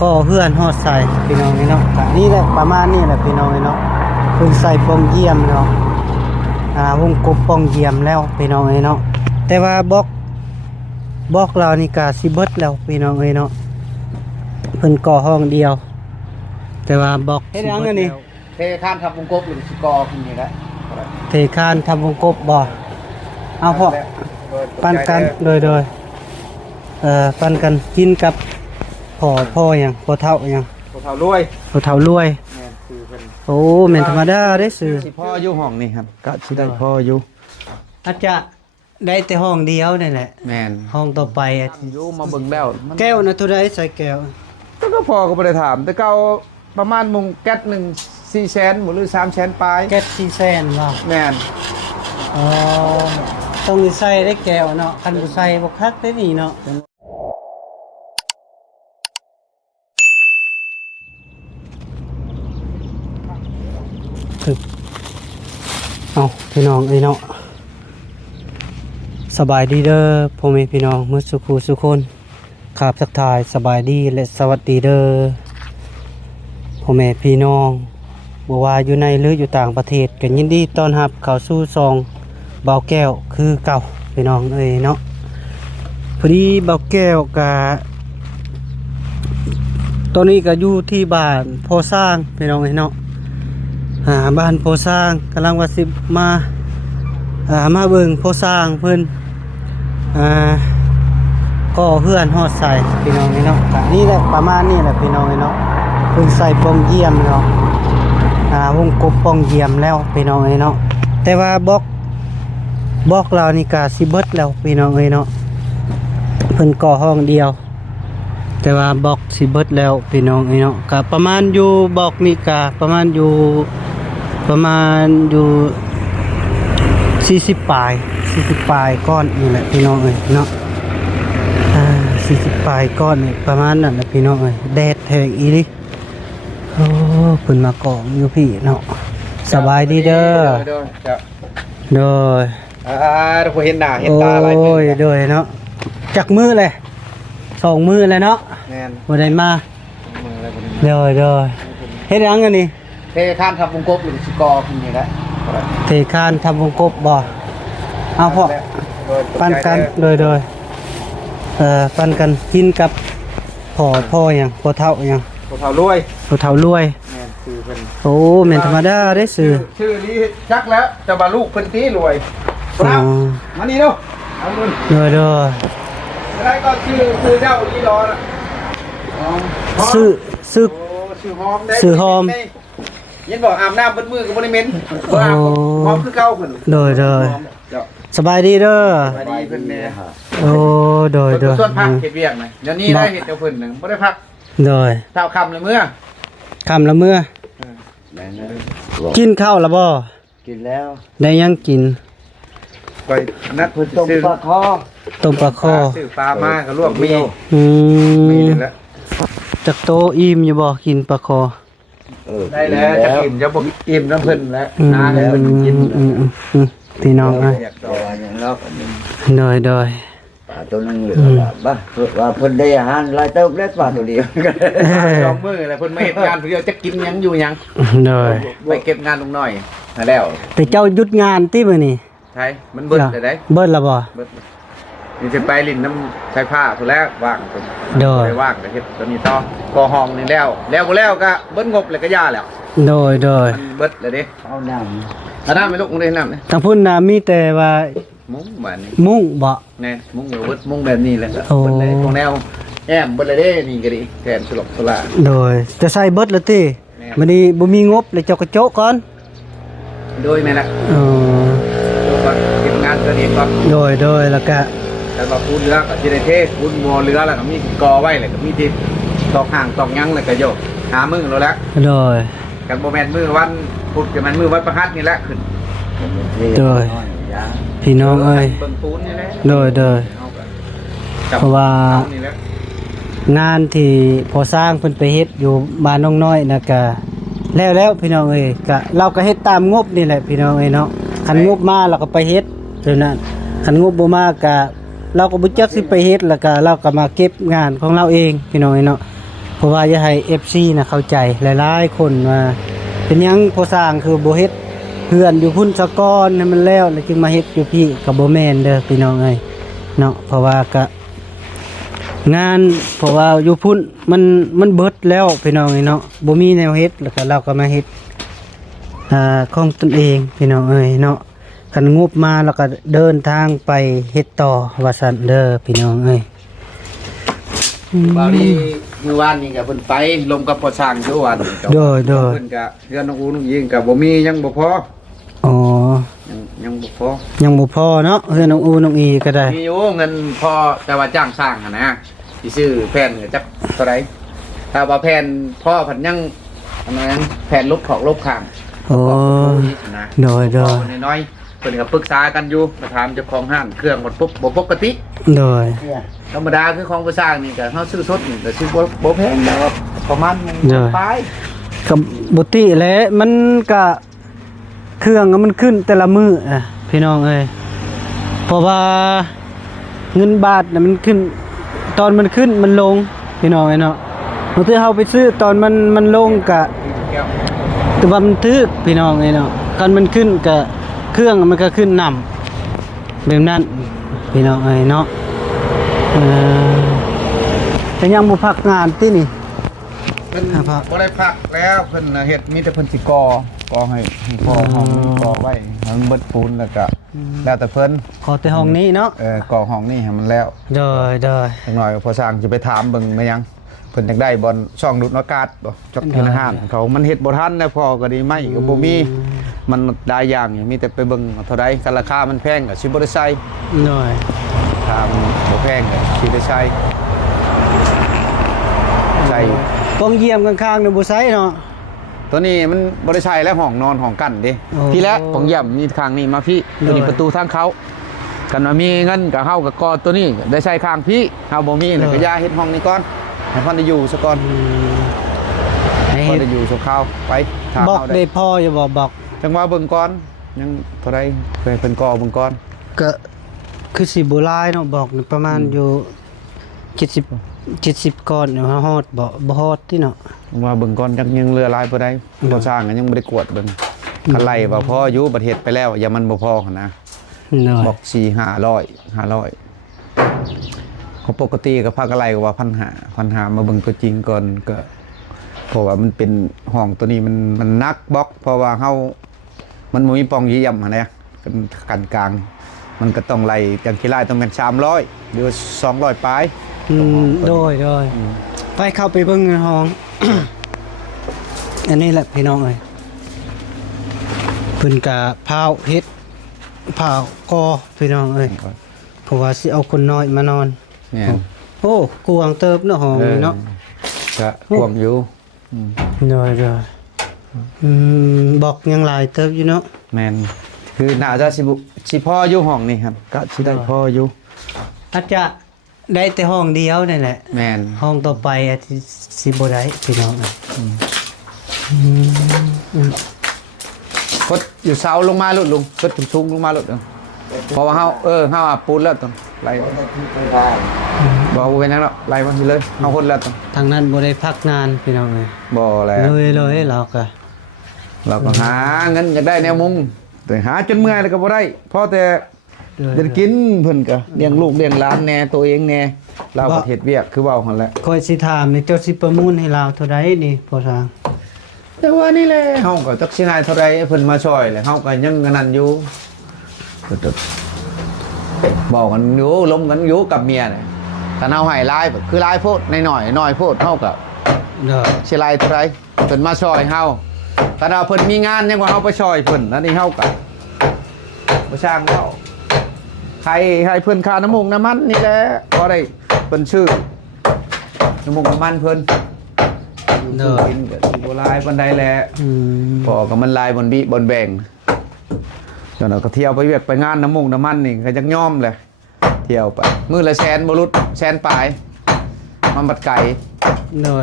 ก็เพื่อนฮอดใส่พี่น้องเนาะนี่แหละประมาณนี้แหละพี่น้องเนาะเพิ่งใส่ปองเยี่ยมเนาะวงกบปองเยี่ยมแล้วพี่น้องเนาะแต่ว่าบล็อกเรานี่ก็สิเบิดแล้วพี่น้องเนาะเพิ่นก่อห้องเดียวแต่ว่าบล็อกเฮ็ดหยังอันนี้เทข้านทำวงกบหรือสกอขึ้นนี่แหละเทคานทำวงกบบ่เอาพอปันกันโดยปันกันกินกับพ่อหยังพ่อเฒ่าหยังพวกเขารวยพ่อเฒ่ารวยแม่นคือเพิ่นโอ้แม่นธรรมดาเด้ซื้อสิพ่ออยู่ห้องนี่ครับก็สิได้พ่ออยู่อาจจะได้แต่ห้องเดียวนี่แหละแม่นห้องต่อไปอยู่มาเบิ่งแล้วแก้วนะเท่าใดใส่แก้วก็พอก็บ่ได้ถามแต่เก่าประมาณมุงแก๊สนึง400,000บ่หรือ300,000ปลายแก๊ส400,000ว่าแม่นอ๋อต้องใส่ได้แก้วเนาะคันบ่ใส่บ่คักได้นี่เนาะเอาพี่น้องไอ้เนาะสบายดีเด้อพ่อแม่พี่น้องมื้อสุขสุขคนขาบทักทายสบายดีและสวัสดีเด้อพ่อแม่พี่น้องบ่ว่าอยู่ในหรืออยู่ต่างประเทศก็ยินดีต้อนรับเข้าสู่ซองเบาแก้วคือเก่าพี่น้องเอ้ยเนาะพอดีเบาแก้วก็ตอนนี้ก็อยู่ที่บ้านโพสร้างพี่น้องเอ้ยเนาะบ้านโพสร้างกำลังว่าสิมาเบิ่งโพสร้างเพิ่นก็เพื่อนฮอดใส่พี่น้องเนาะนี่แหละประมาณนี้แหละพี่น้องเนาะเพิ่งใส่ปองเยี่ยมเนาะวงกบปองเยี่ยมแล้วพี่น้องเนาะแต่ว่าบล็อกเรานี่ก็สิเบิดแล้วพี่น้องเนาะเพิ่นก่อห้องเดียวแต่ว่าบล็อกสิเบิดแล้วพี่น้องเนาะก็ประมาณอยู่บล็อกนี่ก็ประมาณอยู่40ปลายก้อนนี่แหละพี่น้องเนาะ40ปลายก้อนนี่ประมาณนั้นแหละพี่น้องแดดแทงอีดิโอ้เพิ่นมากองอยู่พี่เนาะสบายดีเด้อโดยเราเห็นหน้าเห็นตาหลายมื้อโดยเนาะจักมื้อเลย2มื้อแล้วเนาะแม่นบ่ได้มามื้ออะไรบ่ได้โดยเฮ็ดหยังอันนี้เทข้านทำวงกบหรือสกอขึ้นนี่แหละเทคานทำวงกบบ่เอาพอปันกันโดยปันกันกินกับพ่อหยังพ่อเฒ่าหยังพวกเขารวยพ่อเฒ่ารวยแม่นคือเพิ่นโอ้แม่นธรรมดาได้ซื้อนี้จักแล้วจะบาลูกเพิ่นตีรวยครับมานี่เด้อเอาเงินอะไรก็ชื่อเจ้าอีรอน่ะซื้อหอมได้ซื้อหอมยินบอกอาบน้ำเบิดมือก็บ่ได้เหม็นหอมคือเก่าเพิ่นโดยสบายดีเด้อสบายดีเพิ่นแน่โอ้โดยส่วนพักเฮ็ดเวียกน่ะเดี๋ยวนี้ได้เฮ็ดเจ้าเพิ่นนึงบ่ได้พักโดยเช้าค่ำเลยเมื่อกินข้าวแล้วบ่กินแล้วได้ยังกินไปนัดเพิ่นต้มปลาคอซื้อปลามาก็ลวกมีนี่แหละจักโตอิ่มอยู่บ่กินปลาคอได้แล้วจะกินจะบ่อิ่มน้ำเพิ่นแล้วนาแล้วเพิ่นกินพี่น้องโดยปลาตัวนึงเหลือบ่ว่าเพิ่นได้อาหารหลายเติบแล้วปลาตัวเดียวสองมื้อแล้วเพิ่นมาเฮ็ดงานเพิ่นจะกินหยังอยู่หยังโดยไปเก็บงานลุงน้อยหาแล้วแต่เจ้าหยุดงานติมื้อนี้ใช่มันเบิดได้เบิดแล้วบ่นี่สิไปลิ้นน้ำใช้ผ้าพุ่นแล้วว่างพุ่นได้ว่างก็เฮ็ดตัวนี้ต่อก่อห้องนี่แล้วบ่แล้วก็เบิดงบแล้วก็ย่าแล้วโดยเบิดแล้วเด้เอาน้ำไม่ลูกมึงได้น้ำนี่ทางพุ่นน่ะมีแต่ว่ามุ้งแบบนี้มุ้งบ่แน่มุ้งเบิดมุ้งแบบนี้แหละเบิดเลยตรงแนวแอมเบิดเลยเด้นี่ก็ดีแทนสลบสลาโดยจะใส่เบิดแล้วติมื้อนี้บ่มีงบเลยเจ้าก็โจ๊กก่อนโดยแม่นล่ะก่อนเก็บงานตัวนี้ก่อนโดยแล้วก็พูดเรือก็สิได้เทพูดมัวเรือแล้วก็มีกอไว้แล้วก็มีที่ตอกห่างตอกยั้งแล้วก็โยกหามือแล้วโดยกันบ่แม่นมือวันพุธกับมันมือวันประหัสนี่แหละขึ้นโดยพี่น้องเอ้ยโดยเพราะว่างานที่พอสร้างเพิ่นไปเฮ็ดอยู่บ้านน้องน้อยนะก็แล้วพี่น้องเอ้ยก็เราก็เฮ็ดตามงบนี่แหละพี่น้องเอ้ยเนาะคันงบมาเราก็ไปเฮ็ดเท่านั้นคันงบบ่มาก็เราก็บ่จักสิไปเฮ็ดแล้วก็เราก็มาเก็บงานของเราเองพี่น้องเอ้ยเนาะ เพราะว่าจะให้ FC นะเข้าใจหลายๆคนว่าเป็นหยังพอสร้างคือบ่เฮ็ดเพื่อนอยู่พุ่นสะก้อนให้มันแล้วจึงมาเฮ็ดอยู่พี่ก็บ่แม่นเด้อพี่น้องเอ้ยเนาะเพราะว่าก็งานเพราะว่าอยู่พุ่นมันเบิดแล้วพี่น้องเอ้ยเนาะบ่มีแนวเฮ็ดแล้วก็เราก็มาเฮ็ดของตนเองพี่น้องเอ้ยเนาะคันงบมาแล้วก็เดินทางไปเฮ็ดต่อว่าซั่นเด้อพี่น้องเอ้ย บาวนี้เมื่อวานนี่ก็เพิ่นไปลงกับพ่อช่างอยู่วัน โดย เพิ่นก็เฮือนน้องอูน้องยิงก็บ่มียังบ่พอ อ๋อ ยังบ่พอ ยังบ่พอเนาะเฮือนน้องอูน้องอีก็ได้ มีอยู่เงินพอแต่ว่าจ้างสร้างหั่นนะสิซื้อแผ่นก็จักเท่าไหร่ถ้าว่าแผ่นพ่อเพิ่นยังอันนั้นแผ่นลบของลบข้าง โอ้ นะ โดย น้อยๆเพิ่นก็ปรึกษากันอยู่มาถามเจ้าของห้างเครื่องหมดปุ๊บบ่ปกติ โดย ธรรมดาคือของผู้สร้างนี่ก็เฮาซื้อสดนี่ก็ซื้อบ่แพงแล้วประมาณนึงไป กับบุติแหละมันก็เครื่องมันขึ้นแต่ละมื้อพี่น้องเอ้ยเพราะว่าเงินบาทน่ะมันขึ้น ตอนมันขึ้นมันลงพี่น้องเอ้ยเนาะบางทีเฮาไปซื้อตอนมันลงก็แต่ว่ามันถึกพี่น้องเอ้ยเนาะกันมันขึ้นก็เครื่องมันก็ขึ้นนำแบบนั้นพี่น้องเอ้ยเนาะแต่ยังบ่พักงานตินี่ เพิ่นบ่ได้พักแล้วเพิ่นน่ะเฮ็ดมีแต่เพิ่นสิก่อให้พ่อห้องก่อไว้ให้มันเบิดปูนแล้วก็แล้วแต่เพิ่น ขอแต่ห้องนี้เนาะ ก่อห้องนี่ให้มันแล้ว โดย จักหน่อยพอสร้างสิไปถามเบิ่งแม่ยังเพิ่นอยากได้บอลช่องดูดอากาศบ่จักธนาคารเขามันเฮ็ดบ่ทันนะพอก็ดีไม่ก็บ่มีมันได้อย่างอยู่มีแต่ไปเบิ่งเท่าใดกันราคามันแพงก็สิบ่ได้ใช้ โดย ถ้ามันบ่แพงก็สิได้ใช้ใช้ กองเยี่ยมข้างๆในบุไซเนาะ ตัวนี้มันบริชัยและห้องนอนห้องกั้นเดิ โอ้ พี่แล้วของย่ำนี่ข้างนี้มาพี่ตัวนี้ เลย ประตูทางเขากันว่ามีเงินกับเฮากับกอตัวนี้ได้ใช้ข้างพี่เฮาบ่มีเนี่ยก็ย่าเฮ็ดห้องนี้ก่อนให้พ่อได้อยู่ซะก่อน ให้ พ่อได้อยู่สักคราวไปถาม บอก เฮา ได้ ได้ พ่ออย่าบอก จังว่าเบิ่งก่อนยังเท่าไรเพิ่นก่อเบิ่งก่อน ก็คือสิบ่หลายเนาะบอกนี่ประมาณอยู่70ก้อนเนาะฮอดบ่ฮอดติเนาะ ว่าเบิ่งก่อนจักยังเรือหลายบ่ได้บ่สร้างก็ยังบ่ได้กวดเบิ่งคันไล่ว่าพออยู่ประเทศไปแล้วอย่ามันบ่พอหั่นนะ เนาะ บอก500เขาปกติก็พักอะไรก็ว่า1,500มาเบิ่งตัวจริงก่อนก็เพราะว่ามันเป็นห้องตัวนี้มันนักบล็อกเพราะว่าเฮามันบ่มีปล่องเยี่ยมหั่นแหละกันกลาง มันก็ต้องไล่จังขี้ไล่ต้องเป็น300หรือ200ปลาย โดยไปเข้าไปเบิ่งในห้อง อันนี้แหละพี่น้องเอ้ยเพิ่นก็พาวเฮ็ดพาวกอพี่น้องเอ้ยเพราะว่าสิเอาคนน้อยมานอน เนี่ย โอ้กวางเติบเนาะห้องนี่เนาะ ก็กวางอยู่ โดยบอกยังหลายเติบอยู่เนาะ แม่นคือน่าจะสิพออยู่ห้องนี่ครับก็สิได้พออยู่ อาจจะได้แต่ห้องเดียวนี่แหละ แม่น ห้องต่อไปอาจจะสิบ่ได้พี่น้องอะ พดอยู่เสาลงมาลุดลุงพดสูงลงมาลุดเพราะว่าเฮาเฮาอาปูนแล้วต้องไล่บ่เป็นจังเนาะไล่มาสิเลยเฮาคนแล้วต้อง ทางนั้นบ่ได้พักงานพี่น้องเอ้ย บ่แล้ว เลยเราก็ เราก็หาเงินอยากได้แนวมุงแต่หาจนเมื่อยแล้วก็บ่ได้พอแต่จะกินเพิ่นก็เลี้ยงลูกเลี้ยงหลานแน่ตัวเองแน่เราประเทศเวียกคือเว้าหั่นแหละ คอยสิถามนี่เจ้าสิประมูลให้เราเท่าใดนี่พ่อทาง แต่ว่านี่แหละเฮาก็จักสิให้เท่าใดเพิ่นมาช่วยแหละเฮาก็ยังอันนั้นอยู่บอกกันอยู่ล้มกันอยู่กับเมียน่ะถ้าเฮาให้หลายคือหลายโพดน้อยโพดเฮาก็ เด้อ สิหลายเท่าใดเพิ่นมาช่วยเฮาถ้าเพิ่นมีงานยังว่าเฮาไปช่วยเพิ่นอันนี้เฮาก็บ่ช่างเฮาใครให้เพิ่นค่าน้ำมันนี่แหละพอได้เพิ่นชื่อน้ำมันเพิ่น เด้อ กินก็สิบ่หลายปานใดแหละ ม พอก็มันลายบนบิบนแบ่งจนเราก็เที่ยวไปเวียกไปงานน้ำมันนี่ก็จักย่อมเลยเที่ยวไปมื้อละแสนบ่รุดแสนปลายมันบัดไก่ เด้อ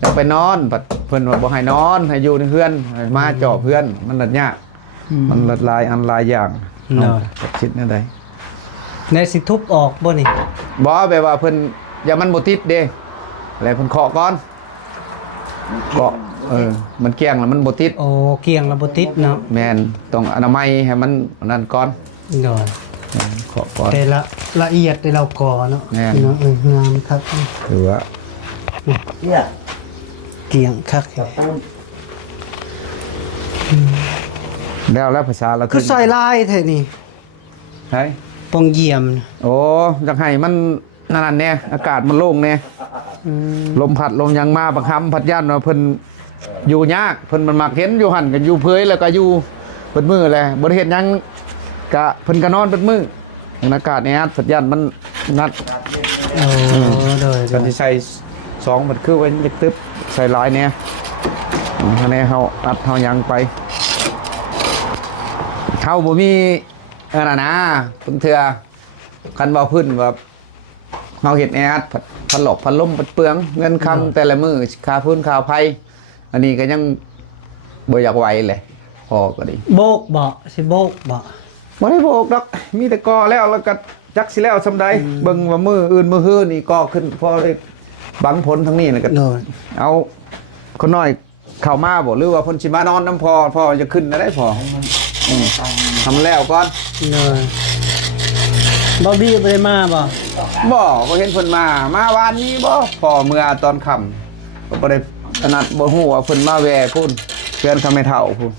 จะไปนอนบัดเพิ่นว่าบ่ให้นอนให้อยู่ในเฮือนให้มาเจาะเพื่อนมันลัดยากมันลัดลายอันหลายอย่าง เด้อ คิดแนวใด ในสิทุบออกบ่นี่ บ่แบบว่าเพิ่นอย่ามันบ่ติดเด้ อะไรเพิ่นเคาะก่อนเคาะมันเกลี้ยงแล้วมันบ่ติด โอ้เกียงระบบติดเนาะ แม่นต้องอนามัยให้มันนั่นก่อน โดย เคาะก่อน แต่ละเอียดในเราก่อเนาะ แม่น เนาะงามครับ ถือว่า เนี่ย เกียงคัก แล้วภาษาเรา คือใส่ลายแท้นี่ ใช่ ปองเยี่ยมนะ โอ้อยากให้มันนั่นแน่อากาศมันโล่งแน่ อืม ลมพัดลมยังมาบักคำพัดย่านว่าเพิ่นอยู่ยากเพิ่นมันมักเห็นอยู่หั่นกันอยู่เพยแล้วก็อยู่เปิดมือแหละบ่ได้เฮ็ดหยังกะเพิ่นก็นอนเปิดมืออากาศแอดพัดย่านมันนัด โอ้โดย กันสิใส่2มันคือไว้เล็กตึบใส่หลายแน่อันนี้เฮาอัดเฮายังไปเฮาบ่มีน่ะนะเพิ่นเทื่อคันว่าพื้นแบบเฮาเฮ็ดแอดพัดหลอกพัดลมพัดเปลืองเงินคำแต่ละมื้อค่าพื้นค่าไฟอันนี้ก็ยังบ่อยากไหวเลยพอก็ดี โบกบ่สิโบกบ่ บ่ได้โบกดอกมีแต่ก่อแล้วก็จักสิแล้วซำใดเบิ่งว่ามื้ออื่นมื้อฮื้อนี่ก่อขึ้นพอได้บังผลทั้งนี้น่ะก็ โดย เอาคนน้อยเข้ามาบ่หรือว่าเพิ่นสิมานอนน้ำพอจะขึ้นได้พอทำแล้วก่อน โดยบ่บี้บ่ได้มาบ่ บ่เห็นเพิ่นมาวานนี้บ่พอเมื่อตอนค่ำก็บ่ได้ถนัดบ่ฮู้ว่าเพิ่นมาแวะพุ่นเพื่อนเขาไม่เฒ่าพุ่น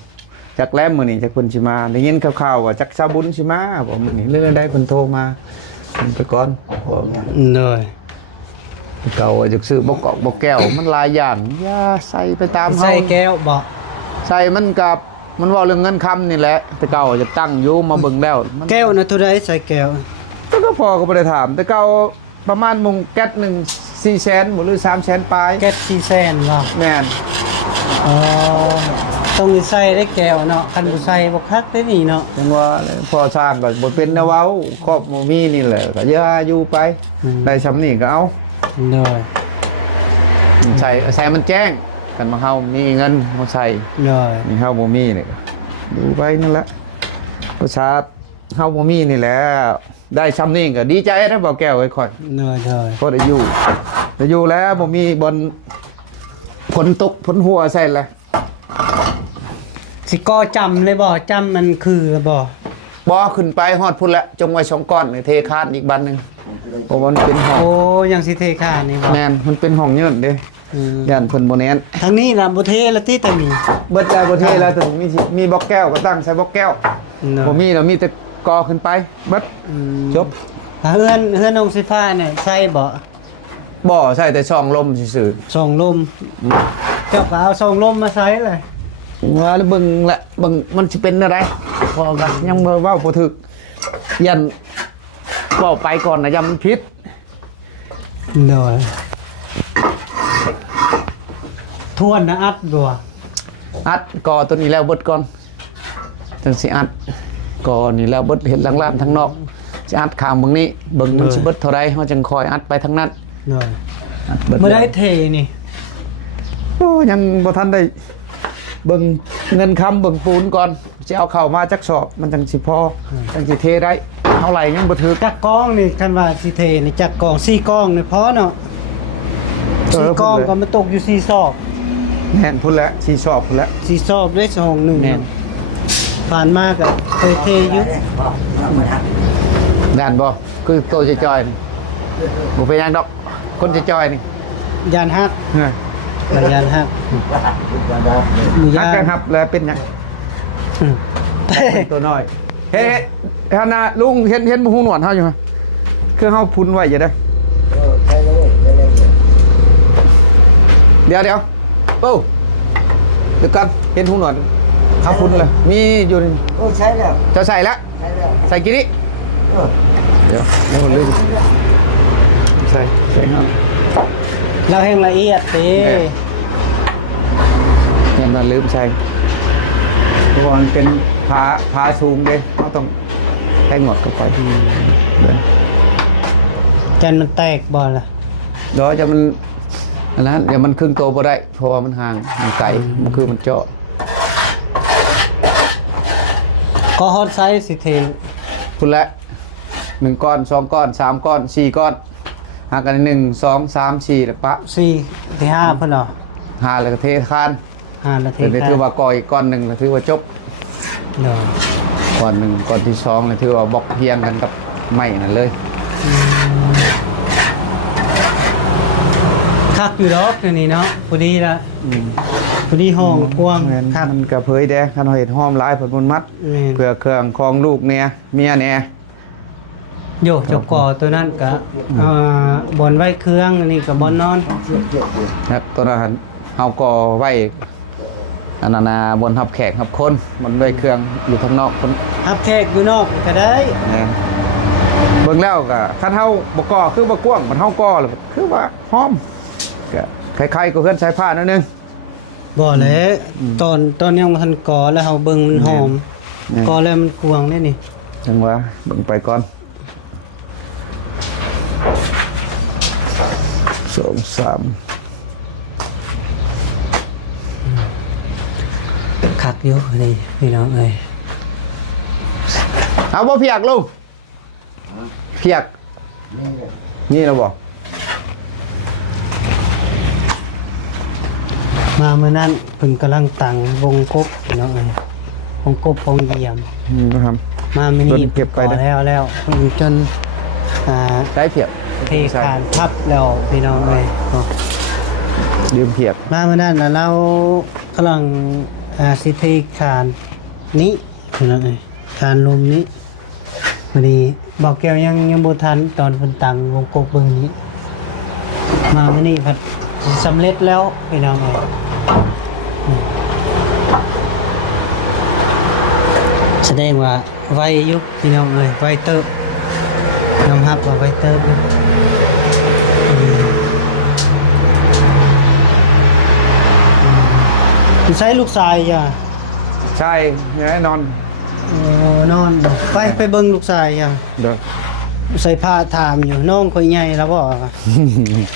จักแลมมื้อนี้จักเพิ่นสิมาได้ยินข่าวๆว่าจักชาวบุญสิมาบ่มื้อนี้เรื่องใดเพิ่นโทรมาเพิ่นไปก่อนบ่ โดย เก่าจักซื้อบ่กอกบ่แก้วมันหลายอย่างอย่าใส่ไปตามเฮา ใส่แก้วบ่ ใส่มันกับมันเว่าเรื่องเงินคำนี่แหละแต่เก่าจะตั้งอยู่มาเบิ่งแล้วมัน แก้วนะเท่าใดใส่แก้ว ก็พอก็บ่ได้ถามแต่เก่าประมาณมุงแก๊ส1 400,000บ่หรือ300,000ปลาย แก๊ส4แสนบ่ แม่น อ๋อต้องใส่ได้แก้วเนาะคันบ่ใส่บ่คักได้นี่เนาะ จังว่าพอสร้างก็บ่เป็นแนวเว้าครอบบ่มีนี่แหละก็อย่าอยู่ไปได้ซำนี้ก็เอา โดย ใส่มันแจ้งกันมาเฮามีเงินมาใส่ โดย มีเฮาบ่มีนี่ก็อยู่ไปนั่นแหละประชาเฮาบ่มีนี่แหละได้ซำนี้ก็ดีใจนะบ่แก้วไอ้ข่อย โดยโดย พอได้อยู่แล้วผมมีบนผลตกผลหัวใส่เลย สิก่อจำเลยบ่จำมันคือบ่ บ่ขึ้นไปฮอดพุ่นละจงไว้2ก้อนเทคาดอีกบันหนึงเพราะว่ามันเป็นห้อง โอ้ยังสิเทค่านี่บ่ แม่นมันเป็นห้องเยินเด้ อืม ย่านเพิ่นบ่แน่น ทางนี้ล่ะบ่เทละที่แต่มี เบิดใจบ่เทแล้วถึงมีบล็อกแก้วก็ตั้งใส่บล็อกแก้ว เนาะ บ่มีแล้วมีแต่กอขึ้นไปเบิด อืม จบ เฮือนองค์สิฟ้าเนี่ยใส่บ่ บ่ใส่แต่ช่องลมซื่อ ส่องลมเจ้าก็เอาส่องลมมาใส่เลย ๆว่าแล้วเบิ่งละเบิ่งมันสิเป็นอะไรพอกันยังบ่เว้าบ่ถึกยันเว้าไปก่อนนะยามมันผิด โดยทวนนะอัดบ่ อัดกอตัวนี้แล้วเบิดก่อนจังสิอัดกอนี่แล้วเบิดเห็นหลังๆทางนอกสิอัดข้างเบิ่งนี้เบิ่งมันสิเบิดเท่าใดเฮาจังคอยอัดไปทางนั้น โดย อัดเบิด บ่ได้เทนี่ โอ้ยังบ่ทันได้เบิ่งเงินคำเบิ่งปูนก่อนสิเอาเข้ามาจักสอบมันจังสิพอจังสิเทได้เท่าไหร่ยังบ่ถึก จักกองนี่คันว่าสิเทนี่จักกอง4กองนี่พอเนาะ4กองก็มาตกอยู่4ซอก แม่นพุ่นแล้วสิสอบพุ่นแล้ว 4ซอกได้ซองหนึง แม่น ผ่านมาก็เคยเทอยู่ ด้านบ่คือโตจะจอยนี่บ่เป็นหยังดอกคนจะจอยนี่ ยานฮัก เฮ้ย ยานฮักมี ฮั ยาก น กันครับแล้วเป็นหยัง ตัวน้อยเฮ้ฮานาลุงเห็นหูหนวดเฮาอยู่ไหมคือเฮาพุนไว้อยู่ได้อเดี๋ยวโอ้เดี๋ยวกันเห็นหูหนวดเฮาพุนเลยมีอยู่นี่ โอ้ใช่แล้ว จะใส่แล้ว ใช่แล้ว ใส่กี่นี้เดี๋ยวลืมใส่เฮา เราแห่งละเอียดเต้ เนี่ยมันลืมใส่เพราะว่ามันเป็นผาสูงเด้เฮาต้องให้หมดเข้าไปเด้อ จันมันแตกบ่ล่ะ เดี๋ยวจะมันอันนั้นเดี๋ยวมันครึ่งโตบ่ได้เพราะว่ามันห่างมันไกลมันคือมันเจาะ ก็ฮอตไซส์สิเท พุ่นละ1ก้อน2ก้อน3ก้อน4ก้อน หักกัน1 2 3 4แล้วปะ 4ที่5เพิ่นเหรอ 5แล้วก็เทคาน 5แล้วเท เดี๋ยวถือว่าก่ออีกก้อนหนึงแล้วถือว่าจบ เนาะ ก้อนหนึงก้อนที่2แล้วถือว่าบล็อกเพียงกันกับไม้นั่นเลย คักอยู่ดอกเดี๋ยวนี้เนาะพอดีละพอดีห้องกว้าง แม่น คัก มันก็เผยแดคันเฮ็ดหอมหลายผลบุญมัด แม่น เพื่อเครื่องของลูกเนี่ยเมียเนี่ย โยเจ้าก่อตัวนั้นก็บอนไว้เครื่องอันนี้ก็บอนนอน ครับตัวนั้นเฮาก็ไว้อันนั้นน่ะบนทับแขกทับคนมันไว้เครื่องอยู่ข้างนอกคน ฮับแขกอยู่นอกก็ได้ นะเบิ่งแล้วก็คันเฮาบ่ก่อคือบ่กว้างมันเฮาก่อแล้วคือว่าหอมก็คล้ายๆกับเฮือนสายผ้านั่นนึง บ่แหละตอนยังบ่ทันก่อแล้วเฮาเบิ่งมันหอม แม่น ก่อแล้วมันกวางได้นี่ จังว่าเบิ่งไปก่อน2 3 คักอยู่นี่พี่น้องเอ้ย เอาบ่เพียกลูกเพียกนี่เราบอก มามื้อนั้นเพิ่นกำลังตั้งวงกบพี่น้องเอ้ยวงกบวงเยี่ยม นะครับ มามื้อนี้ เก็บไป ก่อ นะ แล้วเพิ่นจนอ่า ได้เพียก เทคานทับแล้วพี่น้องเอ้ยก็ ยืมเพียก มาเมื่อนั้นน่ะเรากำลังสิเทคานนี้พี่น้องเอ้ยคานลมนี้วันนี้บอกแก้วยังบ่ทันตอนเพิ่นตั้งวงกบเบิ่งนี้ มามื้อนี้พัดสำเร็จแล้วพี่น้องเอ้ยแสดงว่าไวอยู่พี่น้องเอ้ยไวเติบยอมรับว่าไวเติบอยู่ใช้ลูกชายจ้ะ ใช่แน่นอน โอ้นอนบ่ไปเบิ่งลูกชายจ้ะ เด้อ ใส่ผ้าถามอยู่น้องข่อยใหญ่แล้วบ่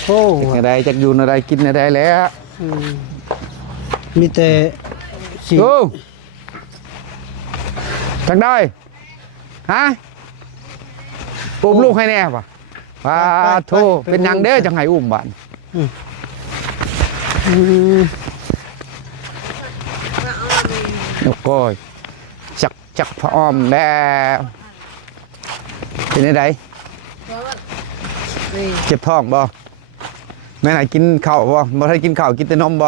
โอ้ อะไรจักอยู่อะไรกินอะไรแล้ว อืมมีแต่สิ ดูจังได้ฮะอุ้มลูกให้แน่ป่ะปาโทเป็นหยังเด้อจังไห้อุ้มบ้านโอ้โก้ยจักพระอ้อมแล้วเป็นไงเจ็บท้องบ่แม่ไหนกินข้าวบ่บ่ได้กินข้าวกินแต่นมบ่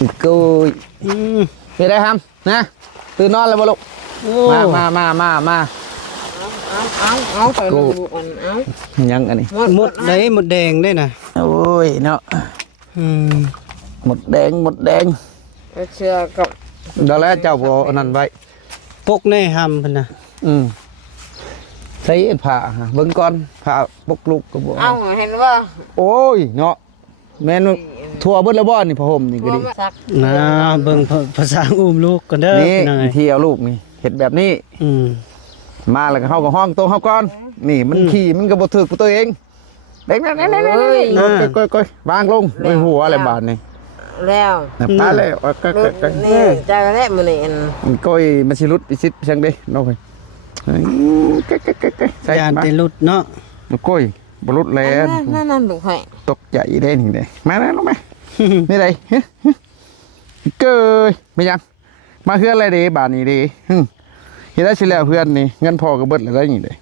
อีกกูย อืม เป็นไงครับนะตื่นนอนแล้วบ่ลูก โอ้ มาเอาไปลูกอันเอา ยังอันนี้ หมดได้หมดแดงได้น่ะ โอ้ยเนาะ อืม หมดแดงเชื่อกับ เดี๋ยวแล้วเจ้าบ่อันนั้นไว้ ปกในหำเพิ่นน่ะ ใส่ผ้าหาเบิ่งก่อนผ้าปกลูกก็บ่ เอาเห็นว่า โอ้ยเนาะแม่นว่าทั่วเบิดแล้วบ่นี่ผ้าห่มนี่ก็ดี สัก นะเบิ่งภาษาอุ้มลูกกันเด้อ นี่ พี่น้องเอ้ย ที่เอาลูกนี่เฮ็ดแบบนี้ อืม มาแล้วก็เฮาก็ห้องโตเฮาก่อนนี่มันขี่มันก็บ่ถึกกับตัวเองเด็กนั่นก้อยๆวางลงไว้หัวอะไรบาดนี่ แล้ว ตาแล้วก็ นี่ใจแรกมันนี่ ก้อยมันสิรุดอีสิจังเด้เนาะใส่ ยาน มา เตลุดเนาะ ก้อยบ่รุดแล้ว นั่นลูกให้ ตกใจได้นี่เด้มาแล้วลงมานี่ไดเกยไม่ยังมาเฮือนอะไรเด้บาดนี้เด้เฮ็ดได้สิแล้วเพื่อนนี่เงินพอก็เบิดแล้วได้นี่เด้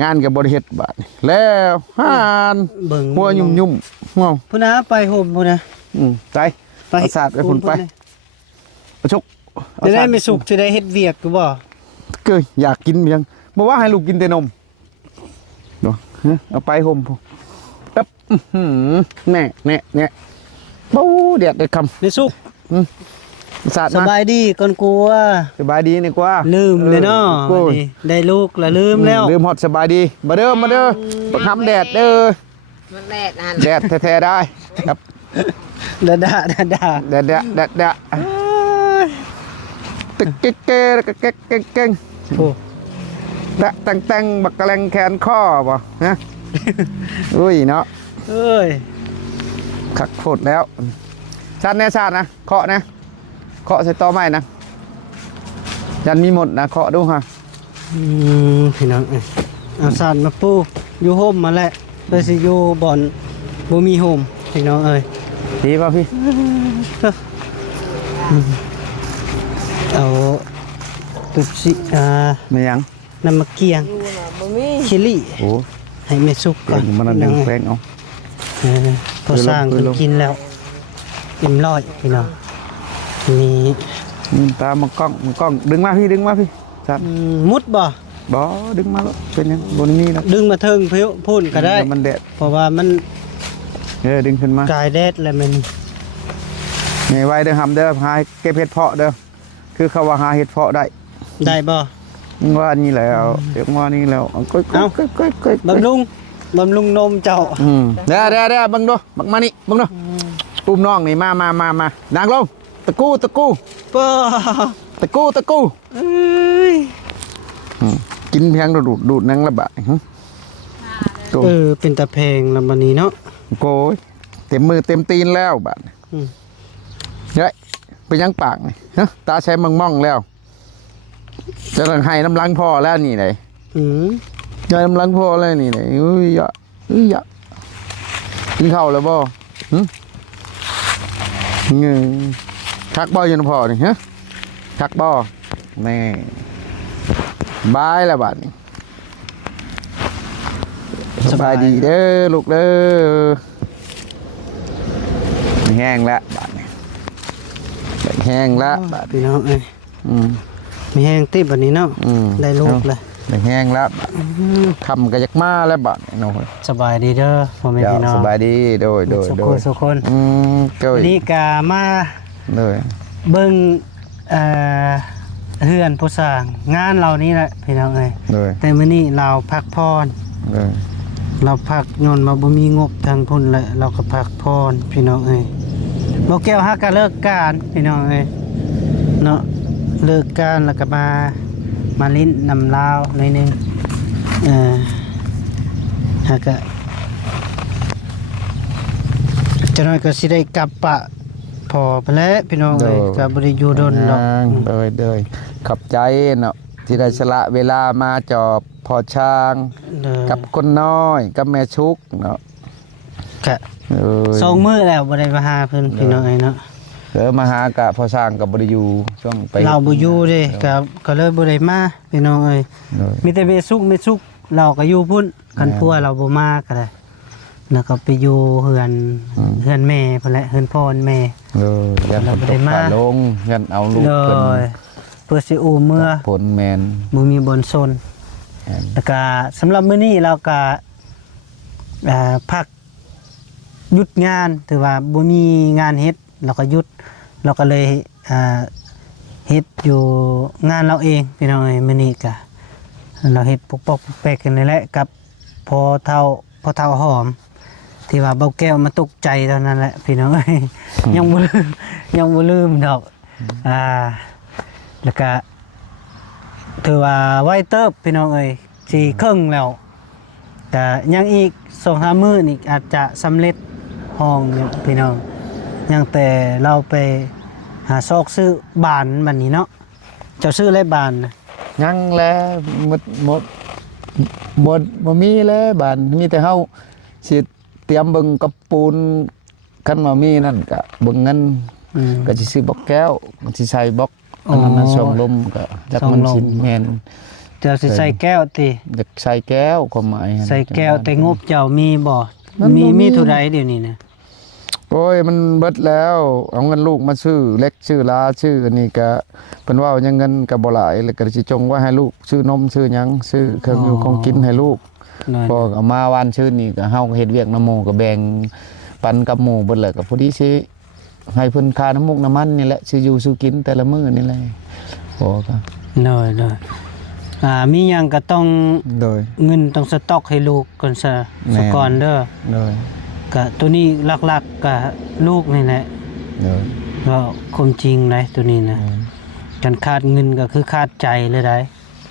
งานก็บ่ได้เฮ็ดบาดนี่แล้วห่าน เบิ่ง หัวยุ่มๆว้าว พุ่นนะไปห่มพุ่นนะ ใจเอาศาสตร์ไปพุ่นไปประชก จะได้ไม่สุกจะได้เฮ็ดเวียกกูบ่ เกยอยากกินยังบอกว่าให้ลูกกินแต่นมเนาะเอาไปห่มพอปั๊บแน่ปูเดือดเลยค ไม่สุก ำศาสตร์ ส มา บายดีก่อนกลัว สบายดีนี่กว่า ลืมเลยเนาะ โอ้ วัน ย นี้ได้ลูกแล้วลืมแล้ว ลืมฮอดสบายดีมาเด้อบักคำแดดเด้อ มันแดดอัน แดดแท้ๆได้ครับ ดาดา แดดตึกเก๊กเก่ง โอ้ และแต่งบักกะแลงแขนข้อบ่ฮะ อุ้ยเนาะ เอ้ย ขักโคตรแล้วชาติแน่ชาตินะเคาะนะเคาะใส่ต่อไม้นะยันมีหมดนะเคาะดูฮะ พี่น้องเอ้ยเอาสานมาปูอยู่ห่มมาแหละ เพื่อสิอยู่บ่อนบ่มีโฮมพี่น้องเอ้ย ดีป่ะพี่ เอาตุสิไม่ยัง น้ำมะเกียง อยู่น่ะบ่มี ชิลี่ โอ้ ให้แม่สุกก่ ก่ อ อน นมันนั่งแป้งเอา พอสร้าง คื เพิ่ อน ลง กินแล้วอิ่มร้อยพี่น้องมี นี่ตามากล้องดึงมาพี่สัตว์ มุดบ่ บ่ดึงมาแล้วเป็นยังบนนี้นะ ดึงมาเทิงเพิ่นพูนก็ได้ เยวมันแดด เพราะว่ามัน ดึงขึ้นมาก ายแดดแล้วมัน นี่ไว้เด้อหำเด้อหาเก็บเห็ดเพาะเด้อคือเขาว่าหาเห็ดเพาะได้ ได้บ่ ว่าอันนี้แล้วเดี๋ยวว่านี่แล้วเอาก้อย บำรุงนมเจ้า เดี๋ยวบังดูบังมานี่บังดูอุ้มน้องนี่มานางลงตะกู้ ป้ ตะกู้ เอ้ย กินเพียงดูดนังละบะโก เป็นตะแพงลำบันนี้เนาะ โกยเต็มมือเต็มตีนแล้วบะ อืม เฮ้ยไปยังปากนี่ฮะตาใช้มั่งแล้วจะลังให้น้ำล้างพ่อแล้วนี่ไหน อืม ยายน้ำล้างพ่อแล้วนี่ไหนอุ้ยยะกินข้าวแล้วบ่เงยทักบ่อยันพ่อนี่ฮะทักบ่แม่บายแล้วบาดนี้สบายดีเด้อลูกเด้อแห้งแล้วบาดนี้แห้งแล้วบาด พี่น้องเอ้ย อืม มีแห้งติบบันนี้เนาะ ได้ลูกเลย แห้งแล้วบาดคำกระยักมาแล้วบาดนี้น้อง สบายดีเด้อพ่อแม่พี่น้อง สบายดีโดย สุขคน เจ้า นี่กามา เลย เบิ่งเฮือนผู้สร้างงานเรานี่แหละพี่น้องเอ้ย เลย แต่มื้อนี้เราพักพร เลย เราพักยนต์มาบ่มีงบทางพุ่นเลยเราก็พักพรพี่น้องเอ้ยบ่แก้วฮักก็เลิกการพี่น้องเอ้ยเนาะเลิกการแล้วก็มาลิ้นนำลาวหน่อยหนึงฮักก็จะน้อยก็สิได้กลับปะพอไปแล้วพี่น้องเอ้ยก็บ่ได้อยู่ดนดอก เลยขับใจเนาะที่ได้สละเวลามาจอบพอช้าง เด้อ กับคนน้อยกับแม่ชุกเนาะ ก็สองมื้อแล้วบ่ได้มาหาเพิ่นพี่น้องเอ้ยเนาะ มาหากะพอช้างกับบริยูช่วงไป เราบ่อยู่เด้ก็เลยบ่ได้มาพี่น้องเอ้ย เลย มีแต่เมซุกเราก็อยู่พุ่นคันพัวเราบ่มาก็ได้แล้วก็ไปอยู่เฮือนแม่พุ่นแหละเฮือนพ่อแม่ ยัน เรา ฝน บ่ได้ ตก มา ฟ้าลงยันเอาลูก เล เพิ่น ยเพื่อสิอูเมื่อ ผลแมน บ่มีบนซนแล้วก็สำหรับมื้อนี้เราก็พักหยุดงานถือว่าบ่มีงานเฮ็ดเราก็หยุดเราก็เลยเฮ็ดอยู่งานเราเองพี่น้องเอ้ยมื้อนี้ก็เราเฮ็ดปกปอกแปลกกันนี่แหละกับพอเท่าหอม ที่ว่าเบาแก้วมาตกใจตอนนั้นแหละพี่น้องเอ้ยยังบ่ลืมดอกแล้วก็ถือว่าไว้เติบพี่น้องเอ้ยสิครึ่งแล้วแต่ยังอีก 2-3 มื้อนี่อาจจะสำเร็จห้องอยู่พี่น้องยังแต่เราไปหาซอกซื้อบ้านบัดนี้เนาะเจ้าซื้ออะไรบ้านน่ะ ยังแล้วหมดบ่มีแล้วบานมีแต่เฮาสิเตรียมเบิ่งกับปูนคันว่ามีนั่นก็เบิ่งเงินก็สิซื้อบล็อกแก้วสิใส่บล็อกอันนั้นน่ะช่องลมก็จักมันสิแม่น เจ้าสิใส่แก้วติ อยากใส่แก้วความหมาย ใส่แก้วแต่งบเจ้ามีบ่ มันบ่มี มีเท่าใดเดี๋ยวนี้นะ โอ้ยมันเบิดแล้วเอาเงินลูกมาซื้อเล็กชื่อลาชื่ออันนี้ก็เพิ่นว่ายังเงินก็บ่หลายแล้วก็สิจงไว้ให้ลูกซื้อนมซื้อหยังซื้อเครื่องอยู่ของกินให้ลูก นั่น พอเอามาวันชื่นนี่ก็เฮาเฮ็ดเวียกน้ำหมู่ก็แบ่งปันกับหมู่เบิดแหละก็พอดีสิให้เพิ่นค่าน้ำมูกน้ำมันนี่แหละซื้ออยู่ซื้อกินแต่ละมื้อนี่แหละพอก็ น้อยมีหยังก็ต้อง โดย เงินต้องสต็อกให้ลูกก่อนซะ แม่ สก่อนเด้อ โดย ก็ตัวนี้หลักๆก็ลูกนี่แหละ โดย ก็ความจริงเลยตัวนี้นะการขาดเงินก็คือขาดใจเลยได้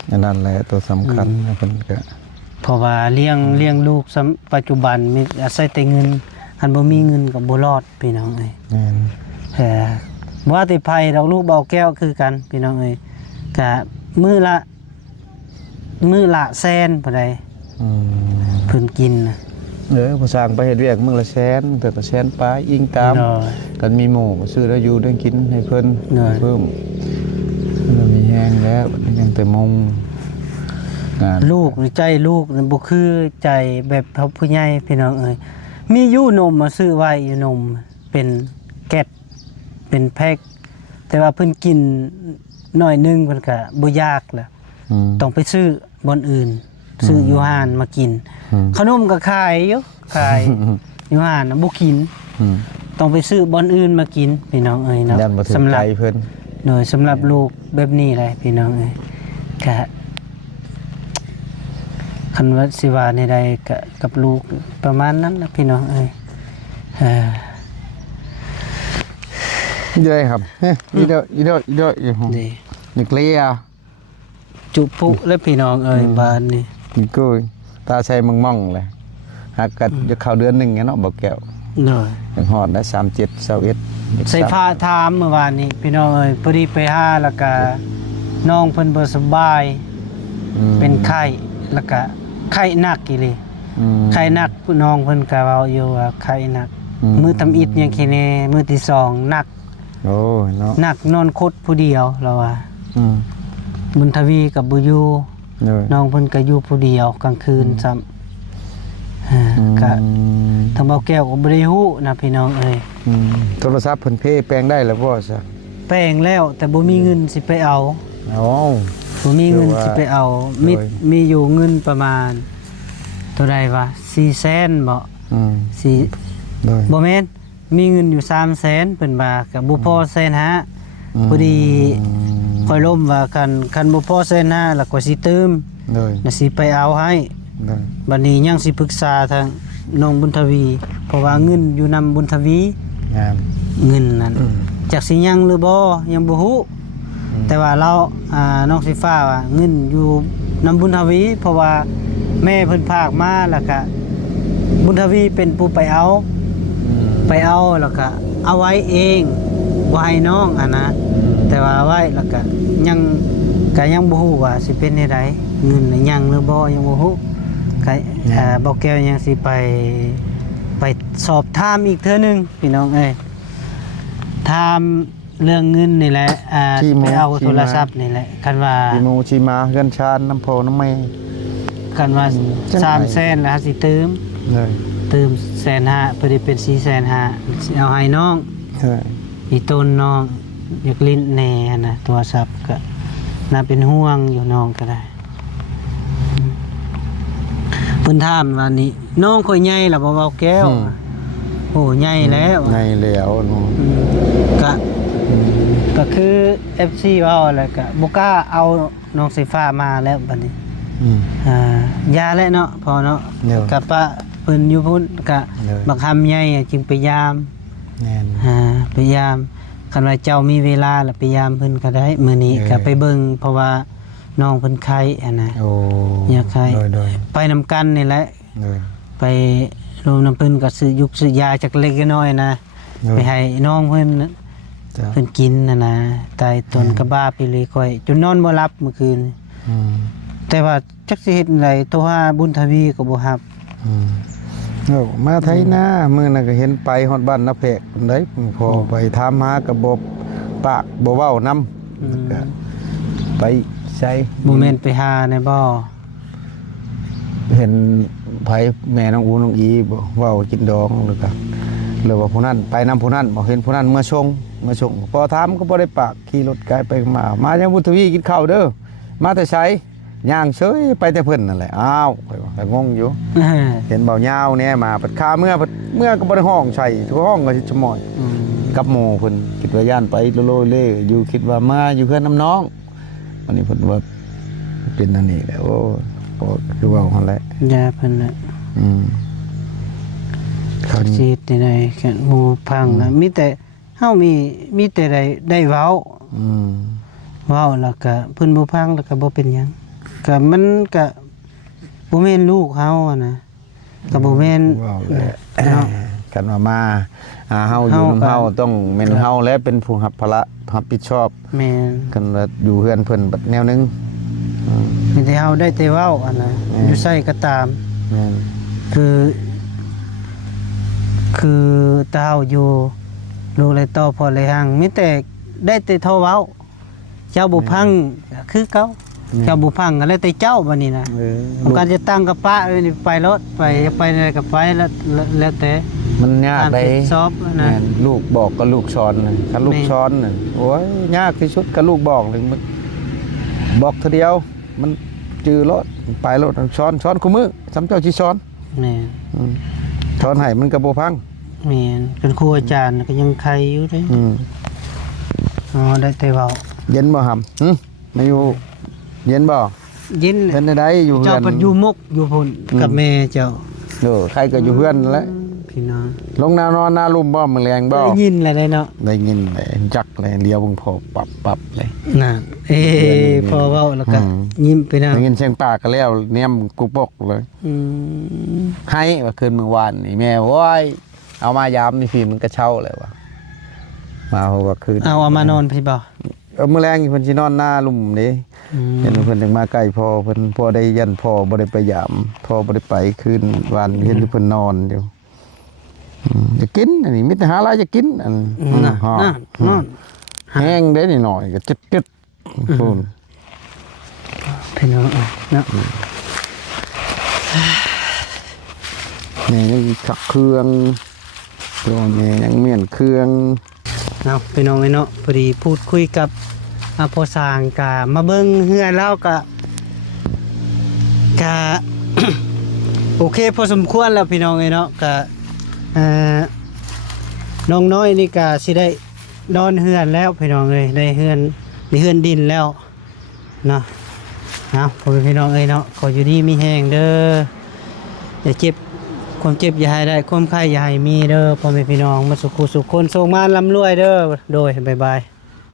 อันนั้นแหละตัวสำคัญนะเพิ่นก็ เพราะว่าเลี้ยงลูกปัจจุบันมีอาศัยแต่เงินคันบ่มีเงินก็บ่รอดพี่น้องเอ้ย แม่น แต่บ่ว่าแต่ไผดอกลูกเบาแก้วคือกันพี่น้องเอ้ยก็มื้อละแสนบ่ได้ อืม เพิ่นกินนะ ผู้สร้างไปเฮ็ดเวียกมื้อละแสนแต่ละแสนปลายอิงตาม เนาะ กันมีหมู่ก็ซื้อแล้วอยู่ได้กินให้เพิ่น เนาะ เพิ่มมันมีแห้งแล้วมันยังแต่มงงาน ลูกหรือใจลูกนั่นบ่คือใจแบบเขาผู้ใหญ่พี่น้องเอ้ยมีอยู่นมมาซื้อไว้อยู่นมเป็นแก๊สเป็นแพ็คแต่ว่าเพิ่นกินหน่อยหนึงเพิ่นก็บ่ยากแล้ว ม ต้องไปซื้อบ่อนอื่น ซื้ออยู่ห้านมากิน อืม ขนมก็ขายอยู่ขายอยู่ห้านน่ะบ่กิน อืม ต้องไปซื้อบ่อนอื่นมากินพี่น้องเอ้ยเนาะ ยันบ่ถึง สำห ใจ รับ เพิ่น โดยสำหรับลูกแบบนี้เลยพี่น้องเอ้ยก็คันว่าสิว่าในใดก็กับลูกประมาณนั้นนะพี่น้องเอ้ยเออ เด้ครับเฮ้ยอีเด้ออยู่ ดี นี่เกลีย จุปุและพี่น้องเอ้ยบ้านนี่ นี่กูตาใช้มั่งๆเลยหากกัดจะเข้าเดือนหนึงไงเนาะบ่แก้ว หน่อย ยังฮอดได้37 21 ใส่ผ้าถามเมื่อวานนี้พี่น้องเอ้ยพอดีไปหาแล้วก็น้องเพิ่นบ่สบายเป็นไข้แล้วก็ไข้หนักอีหลี ไข้หนักน้องเพิ่นก็เว้าอยู่ว่าไข้หนัก มื้อทำอิฐยังคิแน่มื้อที่สองหนัก โอ้ยเนาะ หนักนอนคดผู้เดียวเราว่า อืม บุญทวีกับบุยู เด้อ น้องเพิ่นก็อยู่ผู้เดียวกลางคืนซ้ำก็ทางเบาแก้วก็บ่ได้ฮู้นะพี่น้องเอ้ย โทรศัพท์เพิ่นเพย์แปลงได้แล้วบ่ซะ แป้งแล้วแต่บ่มีเงินสิไปเอา อ๋อ บ่มีเงินสิไปเอามี โดย มีอยู่เงินประมาณเท่าใดวะ400,000บ่ สี่ โดย บ่แม่นมีเงินอยู่300,000เพิ่นว่าก็บ่พอแสนห้าพอดีค่อยล้มว่าคันบ่พอแสนห้าแล้วก็สิเติม โดย น่ะสิไปเอาให้ โดย บัดนี้ยังสิปรึกษาทางน้องบุญทวี เพราะว่าเงินอยู่นำบุญทวี งาม เงินนั้นจักสิยังหรือบ่ยังบ่ฮู้แต่ว่าเราน้องสิฟ้าว่าเงินอยู่นำบุญทวี เพราะว่าแม่เพิ่นพากมาแล้วก็บุญทวีเป็นผู้ไปเอาแล้วก็เอาไว้เองบ่ให้น้องนะแต่ว่าเอาไว้แล้วก็ยังบ่ฮู้ว่าสิเป็นจังไดเงินน่ะยังหรือบ่ยังบ่ฮู้ก็บ่แก้วยังสิไปสอบถามอีกเทื่อนึงพี่น้องเอ้ยถามเรื่องเงินนี่แหละไปเอาโทรศัพท์นี่แหละคันว่า ชีมูชีมาเฮือนชานน้ำโพน้ำแม่ คันว่า300,000แล้วสิเติม เลย 150,000พอดีเป็น450,000สิเอาให้น้อง ใช่ อีต้นน้องอยากลิ้นแหน่นะโทรศัพท์ก็น่าเป็นห่วงอยู่น้องก็ได้เพิ่นถามว่านี่น้องค่อยใหญ่ล่ะบ่เว้าแก้วโอ้ใหญ่แล้ว ไงแล้วเนาะ ก็คือ FC เว้าแล้วก็บ่กล้าเอาน้องไฟฟ้ามาแล้วบัดนี้ยาแล้วเนาะพอเนาะกับปะเพิ่นอยู่พุ่นก็บักคำใหญ่จึงไปยาม แน่น พยายามคันว่าเจ้ามีเวลาแล้วพยายามเพิ่นก็ได้มื้อนี้ก็ไปเบิ่งเพราะว่าน้องเพิ่นไข้นะ โอ้ อยากไข้ โดย ไปนำกันนี่แหละ โดย ไปรวมน้ำเพิ่นก็ซื้อยาจากเล็กน้อยนะไปให้น้องเพิ่น จ้ะ เพิ่นกินนะตายตนกระบ้าไปเลยค่อยจนนอนบ่หลับเมื่อคืนแต่ว่าจักสิเฮ็ดไดโทรหาบุญทวีก็บ่รับ โอ้มาไทยนะมื้อนั้นก็เห็นไปฮอดบ้านนาแพกปานใดพอไปถามหาก็บ่ปากบ่เว้านำก็ไปใช้ บ่แม่นไปหาในบ่ เห็นไผแม่น้องอูน้องอีบ่เว้ากินดองแล้วก็เลยว่าผู้นั้นไปนำผู้นั้นบ่เห็นผู้นั้นเมื่อชงพอถามก็บ่ได้ปากขี่รถไกลไปมายังบุญทวีกินข้าวเด้อมาแต่ไสย่างเฉยไปแต่เพิ่นนั่นแหละอ้าวข่อยว่าก็งงอยู่ เห็นเบายาวเนี่ยมาปัดคาเมื่อก็บ่ได้ห้องใส่ทุกห้องก็สิชะมอยกับหมู่เพิ่นคิดว่าย่านไปโลๆเล่อยู่คิดว่ามาอยู่เพื่อนน้ำน้องวันนี้เพิ่นว่าเป็นอันนี้แหละโอ้คือว่าหั่นแหละ ยาเพิ่นน่ะ เขานี่ ชีดในแค่หมู่พังนะมีแต่เฮามีแต่ได้เว้าเว้าแล้วก็เพิ่นบ่พังแล้วก็บ่เป็นหยังก็มันก็บ่แม่นลูกเฮาอะนะก็บ่แม่น ว้าวแหละ เนาะ กันว่ามาเฮาอยู่นำเฮาต้องแม่นเฮาและเป็นผู้รับภาระรับผิดชอบ แม่น กันว่าอยู่เฮือนเพิ่นบัดแนวนึง มีแต่เฮาได้แต่เว้าอะนะอยู่ไสก็ตาม แม่น คือ คือเต้าอยู่ลูกเลยต่อพอเลยห่างมีแต่ได้แต่โทรเว้าเจ้าบุพังก็คือเก่าเจ้าบุพังก็แล้วแต่เจ้าบัดนี้นะมันก็จะตั้งกับป้าเลยนี่ไปรถไปไหนก็ไปแล้วแต่ มันยากได้ ซอบนะ แม่นลูกบอกกับลูกช้อนน่ะถ้าลูกช้อนน่ะโอ้ยยากที่สุดกับลูกบอกเลยมันบอกเท่าเดียวมันจือรถไปรถช้อนคู่มือสำเจ้าสิช้อน แม่ ช้อนให้มันก็บ่พัง แม่นเป็นครูอาจารย์ก็ยังใครอยู่เด้ อ๋อได้แต่เว้า เย็นบ่หำมาอยู่เย็นบ่ เย็น เป็นได้อยู่เฮื เจ้า อน ปัดอยู่มุกอยู่พุ่นกับแม่เจ้า ใครก็อยู่เฮือนนั่นแหละ พี่น้อง ลงนานอนหน้าลุ่มบ่มื้อแรงบ่ ได้ยินอะไรได้เนาะ ได้ยินเลยจักเลยเลี้ยวเบิ่งพอปับเลย น่ะพอเว้าแล้วก็ อืม ยิ้มไปนำ ได้ยินเสียงปากก็แล้วเนียมกุปกเลย อืม ให้ว่าคืนเมื่อวานนี่แม่โว้ยเอามายามนี่พี่มันก็เช่าเลยว่ะมาเพราะว่าคืน เอามานอนพี่บ่ มื้อแรงเพิ่นสินอนหน้าลุ่มเด้ เห็นเพิ่นจังมาใกล้พ่อเพิ่นพ่อได้ยันพ่อบ่ได้ไปยามพ่อบ่ได้ไปคืนวันเห็นอยู่เพิ่นนอนอยู่จะกินอันนี้มิตรหาหลายจะกินอัน น่ะ ฮะ นอน แห้งได้นิดหน่อยก็จึดๆพูน พี่น้องเนาะ นี่ยังขักเครื่องตัวนี้ยังเมียนเครื่อง เอาพี่น้องเนาะพอดีพูดคุยกับพอสร้างกะมาเบิ่งเฮือนแล้วกะ โอเคพอสมควรแล้วพี่น้องเนาะกะน้องน้อยนี่กะสิได้นอนเฮือนแล้วพี่น้องเอ้ยได้เฮือนดินแล้วเนาะเอาพอพี่น้องเอ้ยเนาะขออยู่ดีมีแห้งเด้ออย่าเจ็บความเจ็บอย่าให้ได้ความไข้อย่าให้มีเด้อพ่อแม่พี่น้องมาสุขคนส่งมาร่ำรวยเด้อโดยบ๊ายบาย